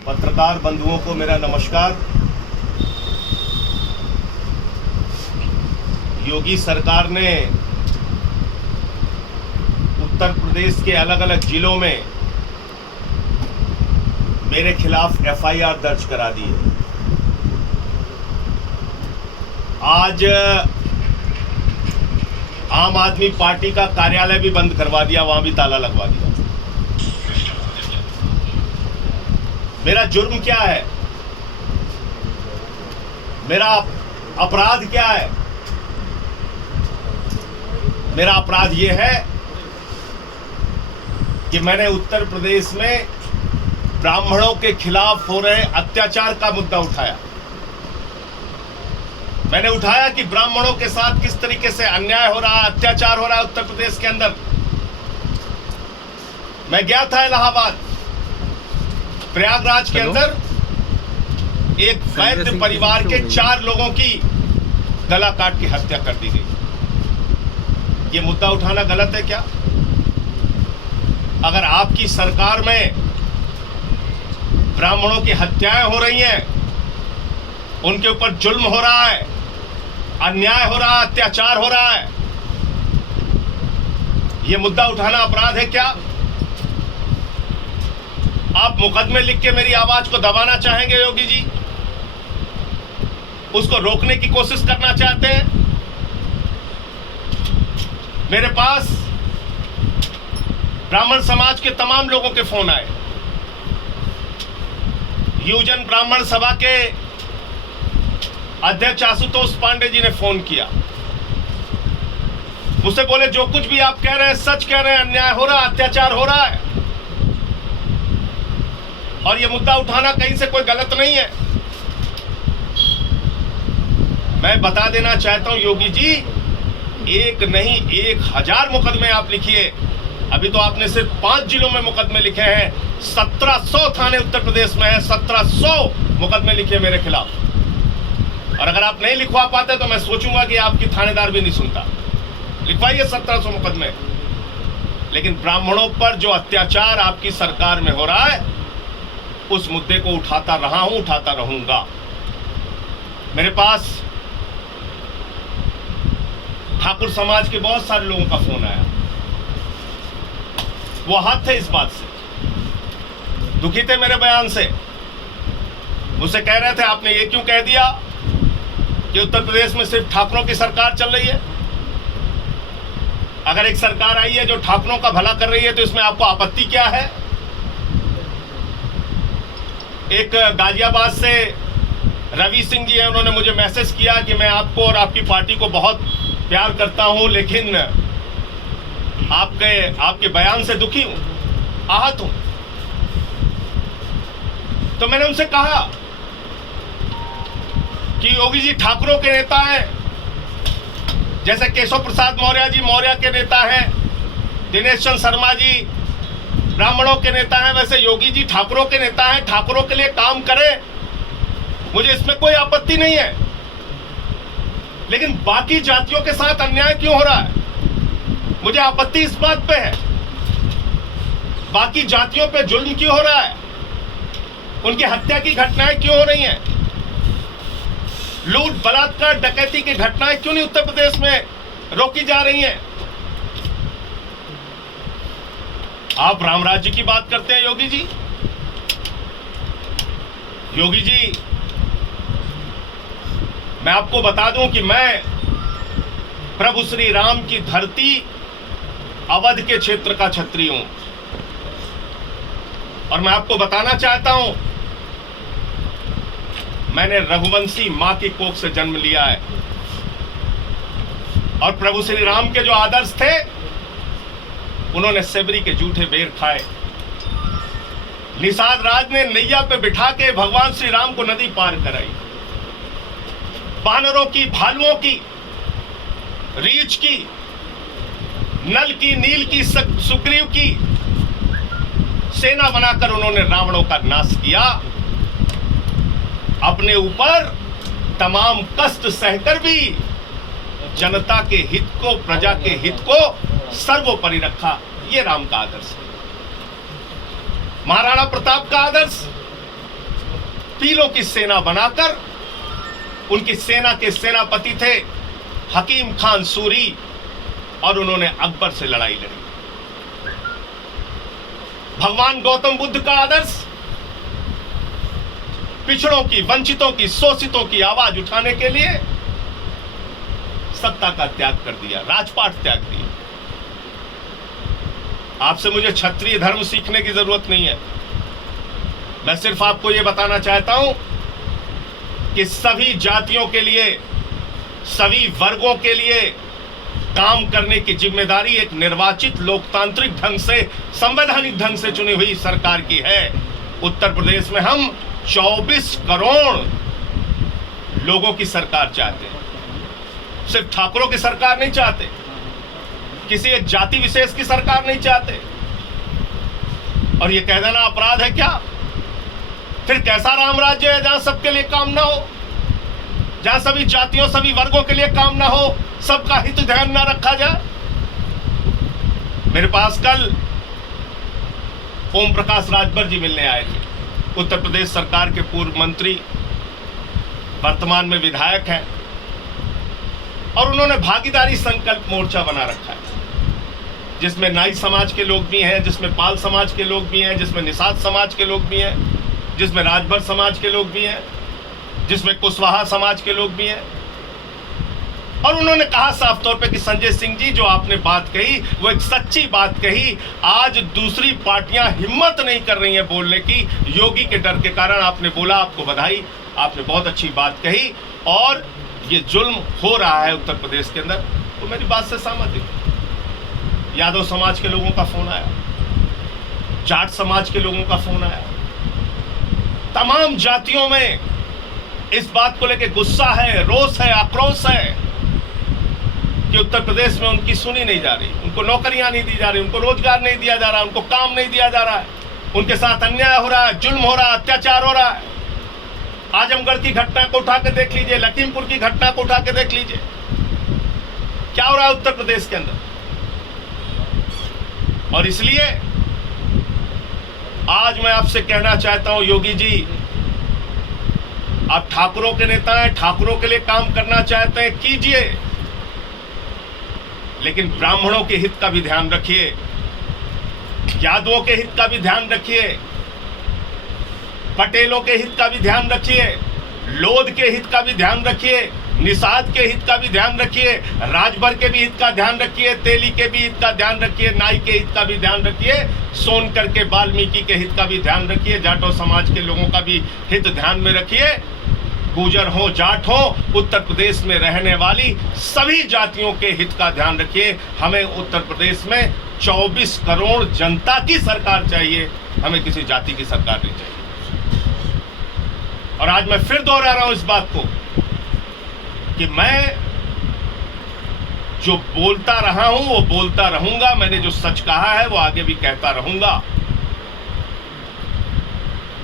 पत्रकार बंधुओं को मेरा नमस्कार। योगी सरकार ने उत्तर प्रदेश के अलग अलग जिलों में मेरे खिलाफ एफआईआर दर्ज करा दी है। आज आम आदमी पार्टी का कार्यालय भी बंद करवा दिया, वहां भी ताला लगवा दिया। मेरा जुर्म क्या है, मेरा अपराध क्या है? मेरा अपराध यह है कि मैंने उत्तर प्रदेश में ब्राह्मणों के खिलाफ हो रहे अत्याचार का मुद्दा उठाया। मैंने उठाया कि ब्राह्मणों के साथ किस तरीके से अन्याय हो रहा है, अत्याचार हो रहा है उत्तर प्रदेश के अंदर। मैं गया था इलाहाबाद, प्रयागराज के अंदर एक वैद्य परिवार के 4 लोगों की गला काट के हत्या कर दी गई। ये मुद्दा उठाना गलत है क्या? अगर आपकी सरकार में ब्राह्मणों की हत्याएं हो रही हैं, उनके ऊपर जुल्म हो रहा है, अन्याय हो रहा है, अत्याचार हो रहा है, ये मुद्दा उठाना अपराध है क्या? आप मुकदमे लिख के मेरी आवाज को दबाना चाहेंगे योगी जी? उसको रोकने की कोशिश करना चाहते हैं? मेरे पास ब्राह्मण समाज के तमाम लोगों के फोन आए। यूजन ब्राह्मण सभा के अध्यक्ष आशुतोष पांडे जी ने फोन किया, मुझसे बोले जो कुछ भी आप कह रहे हैं सच कह रहे हैं, अन्याय हो रहा है, अत्याचार हो रहा है और ये मुद्दा उठाना कहीं से कोई गलत नहीं है। मैं बता देना चाहता हूं योगी जी, एक नहीं 1000 मुकदमे आप लिखिए। अभी तो आपने सिर्फ 5 जिलों में मुकदमे लिखे हैं, 1700 थाने उत्तर प्रदेश में है, 1700 मुकदमे लिखे मेरे खिलाफ। और अगर आप नहीं लिखवा पाते तो मैं सोचूंगा कि आपकी थानेदार भी नहीं सुनता। लिखवाइए 1700 मुकदमे। लेकिन ब्राह्मणों पर जो अत्याचार आपकी सरकार में हो रहा है, उस मुद्दे को उठाता रहा हूं, उठाता रहूंगा। मेरे पास ठाकुर समाज के बहुत सारे लोगों का फोन आया, वो हाथ थे इस बात से, दुखी थे मेरे बयान से। मुझसे कह रहे थे आपने ये क्यों कह दिया कि उत्तर प्रदेश में सिर्फ ठाकुरों की सरकार चल रही है? अगर एक सरकार आई है जो ठाकुरों का भला कर रही है तो इसमें आपको आपत्ति क्या है? एक गाजियाबाद से रवि सिंह जी हैं, उन्होंने मुझे मैसेज किया कि मैं आपको और आपकी पार्टी को बहुत प्यार करता हूं, लेकिन आपके बयान से दुखी हूं, आहत हूं। तो मैंने उनसे कहा कि योगी जी ठाकुरों के नेता हैं, जैसे केशव प्रसाद मौर्य जी मौर्य के नेता हैं, दिनेश चंद्र शर्मा जी ब्राह्मणों के नेता हैं, वैसे योगी जी ठाकुरों के नेता हैं, ठाकुरों के लिए काम करें, मुझे इसमें कोई आपत्ति नहीं है। लेकिन बाकी जातियों के साथ अन्याय क्यों हो रहा है, मुझे आपत्ति इस बात पे है। बाकी जातियों पे जुल्म क्यों हो रहा है, उनकी हत्या की घटनाएं क्यों हो रही हैं, लूट बलात्कार डकैती की घटनाएं क्यों नहीं उत्तर प्रदेश में रोकी जा रही हैं? आप राम राज्य की बात करते हैं योगी जी। योगी जी, मैं आपको बता दूं कि मैं प्रभु श्री राम की धरती अवध के क्षेत्र का क्षत्रिय हूं। और मैं आपको बताना चाहता हूं, मैंने रघुवंशी मां की कोख से जन्म लिया है। और प्रभु श्री राम के जो आदर्श थे, उन्होंने सेबरी के जूठे बेर खाए। निषाद राज ने नैया पे बिठा के भगवान श्री राम को नदी पार कराई। बानरों की, भालुओं की, रीछ की, नल की, नील की, सुग्रीव की सेना बनाकर उन्होंने रावणों का नाश किया। अपने ऊपर तमाम कष्ट सहकर भी जनता के हित को, प्रजा के हित को सर्वोपरि रखा। ये राम का आदर्श है। महाराणा प्रताप का आदर्श, पीलों की सेना बनाकर, उनकी सेना के सेनापति थे हकीम खान सूरी, और उन्होंने अकबर से लड़ाई लड़ी। भगवान गौतम बुद्ध का आदर्श पिछड़ों की, वंचितों की, शोषितों की आवाज उठाने के लिए सत्ता का त्याग कर दिया, राजपाट त्याग दिया। आपसे मुझे क्षत्रिय धर्म सीखने की जरूरत नहीं है। मैं सिर्फ आपको यह बताना चाहता हूं कि सभी जातियों के लिए, सभी वर्गों के लिए काम करने की जिम्मेदारी एक निर्वाचित, लोकतांत्रिक ढंग से, संवैधानिक ढंग से चुनी हुई सरकार की है। उत्तर प्रदेश में हम 24 करोड़ लोगों की सरकार चाहते हैं। सिर्फ ठाकुरों की सरकार नहीं चाहते, किसी एक जाति विशेष की सरकार नहीं चाहते। और यह कह देना अपराध है क्या? फिर कैसा राम राज्य है जहां सबके लिए काम ना हो, जहां सभी जातियों, सभी वर्गों के लिए काम ना हो, सबका हित ध्यान ना रखा जाए? मेरे पास कल ओम प्रकाश राजभर जी मिलने आए थे, उत्तर प्रदेश सरकार के पूर्व मंत्री, वर्तमान में विधायक हैं, और उन्होंने भागीदारी संकल्प मोर्चा बना रखा है, जिसमें नाई समाज के लोग भी हैं, जिसमें पाल समाज के लोग भी हैं, जिसमें निषाद समाज के लोग भी हैं, जिसमें राजभर समाज के लोग भी हैं, जिसमें कुशवाहा समाज के लोग भी हैं। और उन्होंने कहा साफ तौर पे कि संजय सिंह जी, जो आपने बात कही वो एक सच्ची बात कही। आज दूसरी पार्टियां हिम्मत नहीं कर रही हैं बोलने की, योगी के डर के कारण। आपने बोला, आपको बधाई, आपने बहुत अच्छी बात कही। और ये जुल्म हो रहा है उत्तर प्रदेश के अंदर, तो मेरी बात से सहमत है। यादव समाज के लोगों का फोन आया, जाट समाज के लोगों का फोन आया, तमाम जातियों में इस बात को लेकर गुस्सा है, रोष है, आक्रोश है कि उत्तर प्रदेश में उनकी सुनी नहीं जा रही, उनको नौकरियां नहीं दी जा रही, उनको रोजगार नहीं दिया जा रहा, उनको काम नहीं दिया जा रहा है, उनके साथ अन्याय हो रहा है, जुल्म हो रहा है, अत्याचार हो रहा है। आजमगढ़ की घटना को उठा के देख लीजिए, लखीमपुर की घटना को उठा के देख लीजिए, क्या हो रहा है उत्तर प्रदेश के अंदर। और इसलिए आज मैं आपसे कहना चाहता हूं, योगी जी, आप ठाकुरों के नेता हैं, ठाकुरों के लिए काम करना चाहते हैं, कीजिए, लेकिन ब्राह्मणों के हित का भी ध्यान रखिए, यादवों के हित का भी ध्यान रखिए, पटेलों के हित का भी ध्यान रखिए, लोध के हित का भी ध्यान रखिए, निषाद के हित का भी ध्यान रखिए, राजभर के भी हित का ध्यान रखिए, तेली के भी हित का ध्यान रखिए, नाई के हित का भी ध्यान रखिए, सोनकर के, वाल्मीकि के हित का भी ध्यान रखिए, जाटो समाज के लोगों का भी हित ध्यान में रखिए। गुर्जर हो, जाट हो, उत्तर प्रदेश में रहने वाली सभी जातियों के हित का ध्यान रखिए। हमें उत्तर प्रदेश में 24 करोड़ जनता की सरकार चाहिए, हमें किसी जाति की सरकार नहीं चाहिए। और आज मैं फिर दोहरा रहा हूं इस बात को कि मैं जो बोलता रहा हूं वो बोलता रहूंगा, मैंने जो सच कहा है वो आगे भी कहता रहूंगा।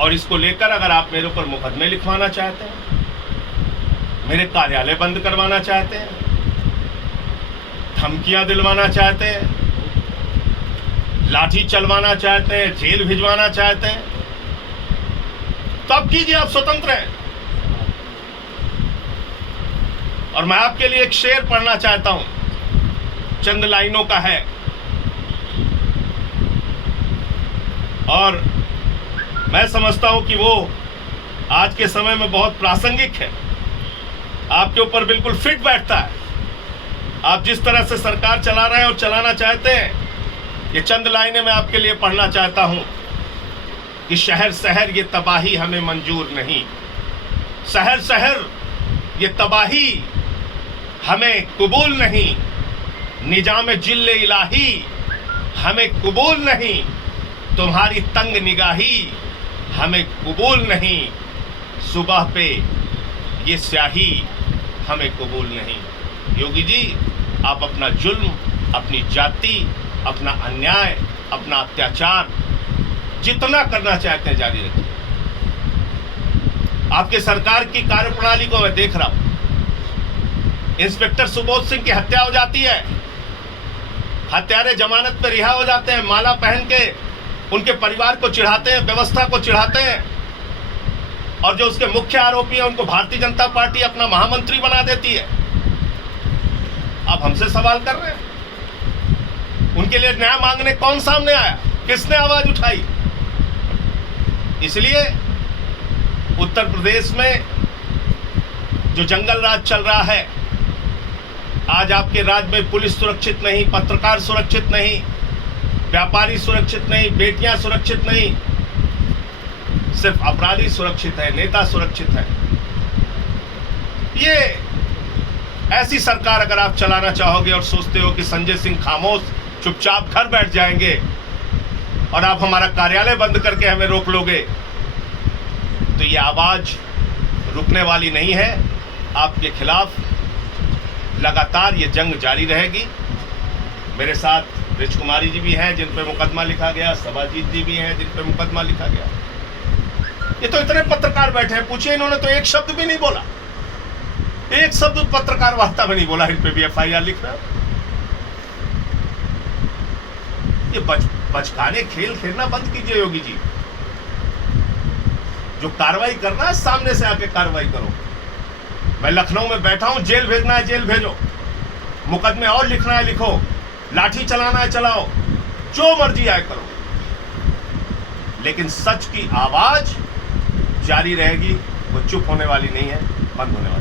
और इसको लेकर अगर आप मेरे ऊपर मुकदमे लिखवाना चाहते हैं, मेरे कार्यालय बंद करवाना चाहते हैं, धमकियां दिलवाना चाहते हैं, लाठी चलवाना चाहते हैं, जेल भिजवाना चाहते हैं, तो आप कीजिए, आप स्वतंत्र हैं। और मैं आपके लिए एक शेर पढ़ना चाहता हूं, चंद लाइनों का है, और मैं समझता हूं कि वो आज के समय में बहुत प्रासंगिक है, आपके ऊपर बिल्कुल फिट बैठता है। आप जिस तरह से सरकार चला रहे हैं और चलाना चाहते हैं, ये चंद लाइनें मैं आपके लिए पढ़ना चाहता हूं कि शहर शहर ये तबाही हमें मंजूर नहीं, शहर शहर ये तबाही हमें कबूल नहीं, निजाम जिल्ले इलाही हमें कबूल नहीं, तुम्हारी तंग निगाही हमें कबूल नहीं, सुबह पे ये स्याही हमें कबूल नहीं। योगी जी, आप अपना जुल्म, अपनी जाति, अपना अन्याय, अपना अत्याचार जितना करना चाहते हैं जारी रखिए। आपके सरकार की कार्यप्रणाली को मैं देख रहा हूं, इंस्पेक्टर सुबोध सिंह की हत्या हो जाती है, हत्यारे जमानत पर रिहा हो जाते हैं, माला पहन के उनके परिवार को चिढ़ाते हैं, व्यवस्था को चिढ़ाते हैं। और जो उसके मुख्य आरोपी हैं उनको भारतीय जनता पार्टी अपना महामंत्री बना देती है। आप हमसे सवाल कर रहे हैं, उनके लिए न्याय मांगने कौन सामने आया, किसने आवाज उठाई? इसलिए उत्तर प्रदेश में जो जंगल राज चल रहा है, आज आपके राज्य में पुलिस सुरक्षित नहीं, पत्रकार सुरक्षित नहीं, व्यापारी सुरक्षित नहीं, बेटियां सुरक्षित नहीं, सिर्फ अपराधी सुरक्षित है, नेता सुरक्षित है। ये ऐसी सरकार अगर आप चलाना चाहोगे और सोचते हो कि संजय सिंह खामोश चुपचाप घर बैठ जाएंगे और आप हमारा कार्यालय बंद करके हमें रोक लोगे, तो ये आवाज रुकने वाली नहीं है। आपके खिलाफ लगातार ये जंग जारी रहेगी। मेरे साथ रिच कुमारी जी भी हैं जिन पे मुकदमा लिखा गया, सभाजीत जी भी हैं जिन पे मुकदमा लिखा गया। ये तो इतने पत्रकार बैठे हैं, पूछिए इन्होंने तो एक शब्द भी नहीं बोला, एक शब्द पत्रकार वार्ता में नहीं बोला, इन पे भी FIR लिख रहा है। ये बचकाने खेल खेलना बंद कीजिए योगी जी। जो कार्रवाई करना है सामने से आके कार्रवाई करो। मैं लखनऊ में बैठा हूं, जेल भेजना है जेल भेजो, मुकदमे और लिखना है लिखो, लाठी चलाना है चलाओ, जो मर्जी आए करो, लेकिन सच की आवाज जारी रहेगी, वो चुप होने वाली नहीं है, बंद होने वाली।